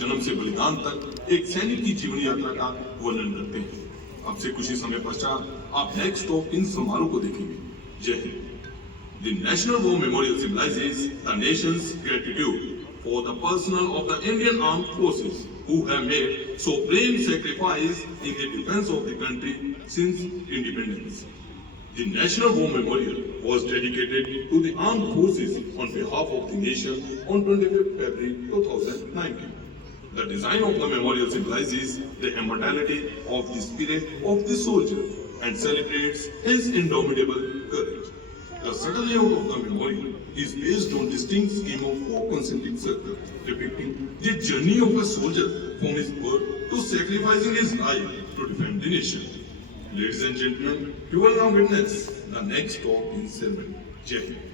जन्म से बलिदान तक एक सैनिक की जीवन यात्रा का वर्णन करते हैं। अब से कुछ ही समय पश्चात आप नेक्स्ट स्टॉप इन समारोह को देखेंगे। जय Hind. The National War Memorial symbolizes the nation's gratitude for the personnel of the Indian Armed Forces who have made supreme sacrifice in the defense of the country since independence. The National War Memorial was dedicated to the armed forces on behalf of the nation on 25th February 2019. The design of the memorial symbolizes the immortality of the spirit of the soldier and celebrates his indomitable courage. The subtle layout of the memorial is based on distinct scheme of four concentric circles depicting the journey of a soldier from his birth to sacrificing his life to defend the nation. Ladies and gentlemen, you will now witness the next stop in ceremony. Jai Hind.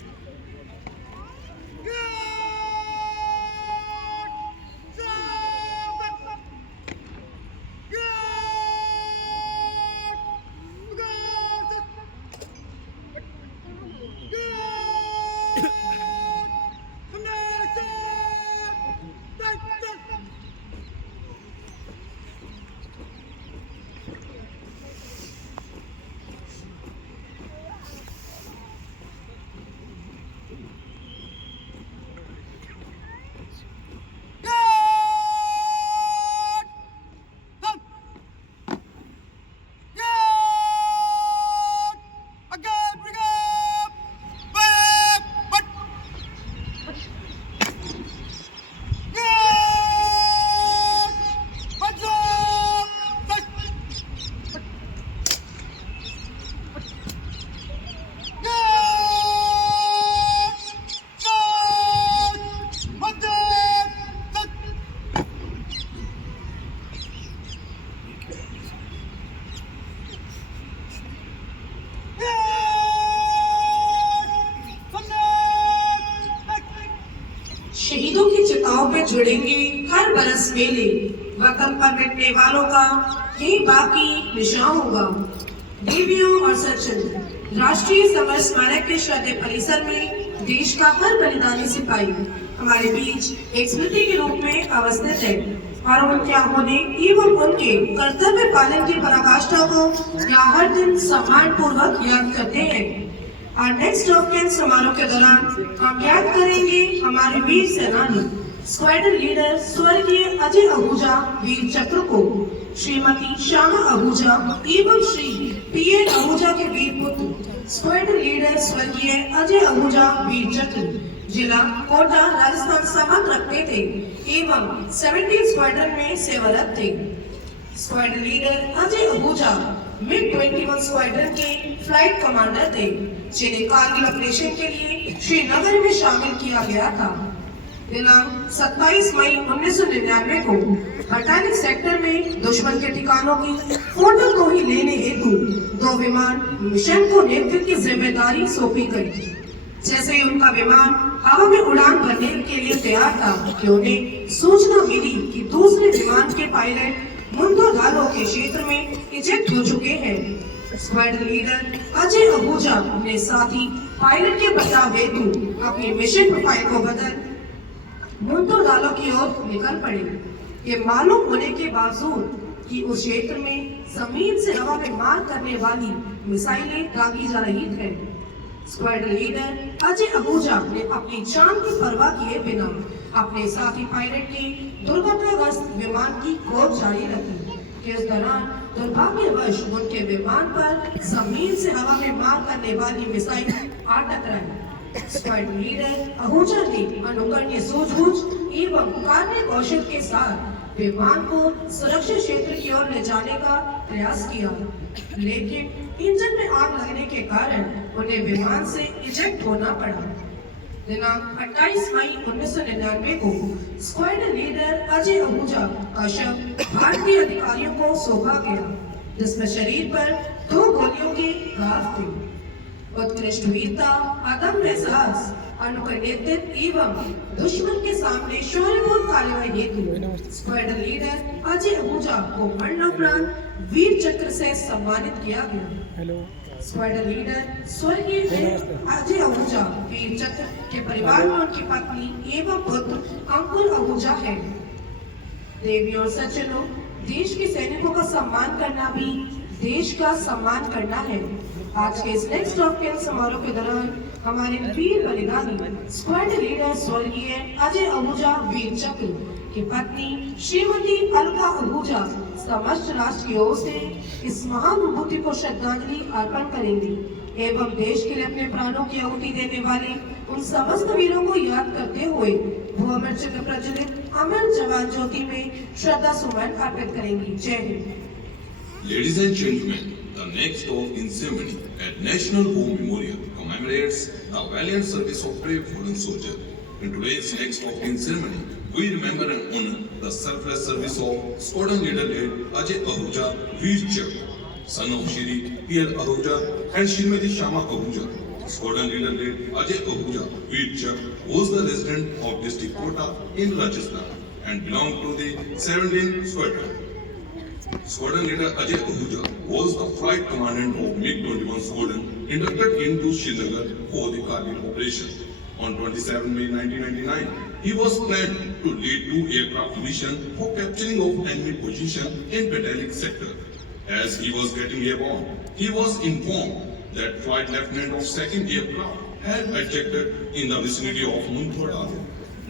शहीदों की चिताओं पे जुड़ेंगे हर बरस मेले, वतन पर मिटने वालों का यही बाकी निशान होगा। देवियों और सज्जन, राष्ट्रीय समर स्मारक के श्रद्धेय परिसर में देश का हर बलिदानी सिपाही हमारे बीच एक स्मृति के रूप में अवस्थित है और उनके होने एवं उनके कर्तव्य पालन की पराकाष्ठा को यहाँ हर दिन सम्मान पूर्वक याद करते हैं। और नेक्स्ट ऑफ कैंप समारोह के दौरान हम याद करेंगे हमारे वीर सेनानी स्क्वाड्रन लीडर स्वर्गीय अजय आहूजा वीर चक्र को, श्रीमती श्यामा आहूजा एवं श्री पीएन आहूजा के वीर पुत्र स्क्वाड्रन लीडर स्वर्गीय अजय आहूजा वीर चक्र जिला कोटा राजस्थान समर्थ रखते थे एवं 17 स्क्वाड्रन में सेवारत थे। Squadron leader Ajay Ahuja MiG-21 squadron के फ्लाइट कमांडर थे, जिन्हें कारगिल ऑपरेशन के लिए श्रीनगर में शामिल किया गया था। दिनांक 27 मई 1999 को बटालिक सेक्टर में दुश्मन के ठिकानों की फोटो को ही लेने हेतु 2 विमान मिशन को नेतृत्व की जिम्मेदारी सौंपी गई। जैसे ही उनका विमान हवा में उड़ान भरने के लिए तैयार था कि उन्हें सूचना मिली कि दूसरे विमान के पायलट मुंतो दालो के क्षेत्र में इजेक्ट हो चुके हैं। स्क्वाड्रन लीडर अजय आहूजा ने साथ ही पायलट के बचाव हेतु अपनी मिशन प्रोफाइल को बदल मुंतो दालो की ओर निकल पड़े। ये मालूम होने के बावजूद कि उस क्षेत्र में जमीन से हवा में मार करने वाली मिसाइलें दागी जा रही थे, स्क्वाड्रन लीडर अजय आहूजा ने अपनी जान की परवाह किए बिना अपने साथी पायलट के दुर्घटनाग्रस्त विमान की खोज जारी रखी। इस दौरान दुर्भाग्यवश उनके विमान पर जमीन से हवा में मार करने वाली मिसाइल आ टकराई। स्क्वाड्रन लीडर आहूजा ने अनुकरणीय सूझबूझ एवं कार्य कौशल के साथ विमान को सुरक्षित क्षेत्र की ओर ले जाने का प्रयास किया, लेकिन इंजन में आग लगने के कारण उन्हें विमान से इजेक्ट होना पड़ा। दिनांक 28 मई 1999 को स्क्वाड्रन लीडर अजय आहूजा का शव भारतीय अधिकारियों को सौंपा गया, जिसमें शरीर पर 2 गोलियों के घाव थे। उत्कृष्ट वीरता, अदम्य साहस, अनुकरणीय नेतृत्व एवं दुश्मन के सामने शौर्यपूर्ण कार्यवाही हेतु स्क्वाड्रन लीडर अजय आहूजा को मरणोपरांत वीर चक्र से सम्मानित किया गया। स्क्वाड्रन लीडर स्वर्गीय अजय आहूजा वीर चक्र के परिवार में उनकी पत्नी एवं पुत्र अंकुर आहूजा है। देवी और सज्जनों, देश के सैनिकों का सम्मान करना भी देश का सम्मान करना है। आज के इस नेक्स्ट ऑफ किन समारोह के दौरान हमारे वीर बलिदानी स्क्वाड लीडर स्वर्गीय अजय आहूजा वीर चक्र की पत्नी श्रीमती अलका आहूजा समस्त राष्ट्र की ओर से इस महान विभूति को श्रद्धांजलि अर्पण करेंगी एवं देश के लिए अपने प्राणों की आहुति देने वाले उन समस्त वीरों को याद करते हुए वो अमर चक्र प्रज्वलित अमर जवान ज्योति में श्रद्धा सुमन अर्पित करेंगी। जय Hind. Ladies and gentlemen, the next of in ceremony at National War Memorial commemorates the valiant service of brave fallen soldier. In today's next of in ceremony, we remember and honor the selfless service of Squadron Leader Ajay Ahuja, Veer Chak, son of Shri P.L. Ahuja and Srimati Shama Ahuja. Squadron Leader Ajay Ahuja, Veer Chak was the resident of district Kota in Rajasthan and belonged to the 17th Squadron. Squadron Leader Ajay Ahuja was the flight commandant of MiG-21 Squadron inducted into Srinagar for the Kargil operation. On 27 May 1999, he was planned to lead two aircraft missions for capturing of enemy position in Batalik sector. As he was getting airborne, he was informed that Flight Lieutenant of 2nd Aircraft had ejected in the vicinity of Mundhora.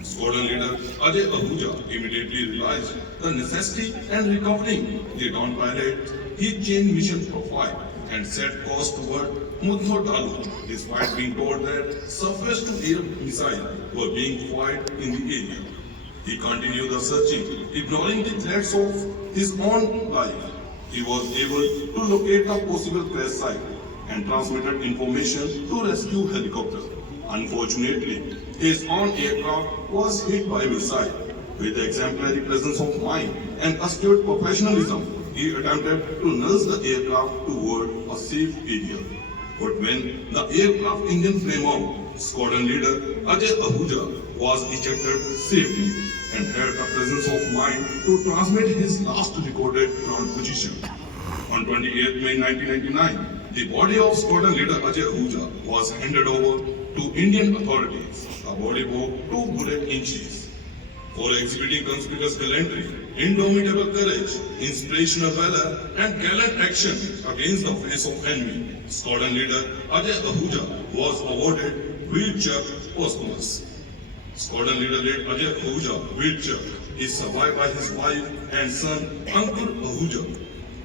Squadron Leader Ajay Ahuja immediately realized the necessity and recovering the downed pilot. He changed mission profile and set course toward Mundhora, despite being told that surface-to-air missiles were being fired in the area. He continued the searching, ignoring the threats of his own life. He was able to locate the possible crash site and transmitted information to rescue helicopter. Unfortunately, his own aircraft was hit by missile. With exemplary presence of mind and astute professionalism, he attempted to nudge the aircraft toward a safe area. But when the aircraft engine flame out, Squadron Leader Ajay Ahuja was ejected safely and had the presence of mind to transmit his last recorded ground position. On 28 May 1999, the body of Squadron Leader Ajay Ahuja was handed over to Indian authorities. The body bore 2 bullet inches. For exhibiting conspicuous gallantry, indomitable courage, inspirational valor, and gallant action against the face of enemy, Squadron Leader Ajay Ahuja was awarded Veer Chak posthumous. Squadron Leader Ajay Ahuja, Veer Chak, is survived by his wife and son Ankur Ahuja.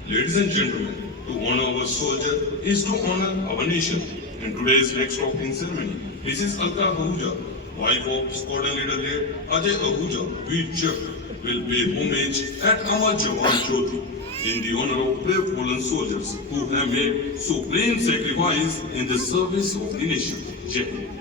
Ladies and gentlemen, to honor our soldier is to honor our nation. In today's next offering ceremony, Mrs. Alka Ahuja, wife of Squadron Leader Ajay Ahuja, Veer Chak, will pay homage at Amar Jawan Jyoti in the honor of brave fallen soldiers who have made supreme sacrifice in the service of the nation. Jai Hind.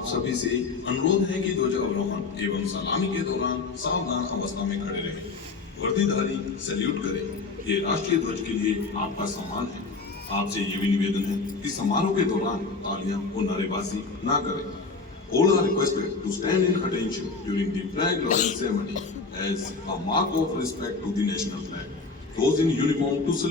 आप सभी से अनुरोध है कि ध्वजारोहण एवं सलामी के दौरान सावधान अवस्था में खड़े रहें। वर्दीधारी सैल्यूट करें। ये राष्ट्रीय ध्वज के लिए आपका सम्मान है। आपसे ये भी निवेदन है कि समारोह के दौरान तालियां और नारेबाजी ना करें। All are requested to stand in attention during the flag lowering ceremony as a mark of respect to the national flag. Those in uniform to salute.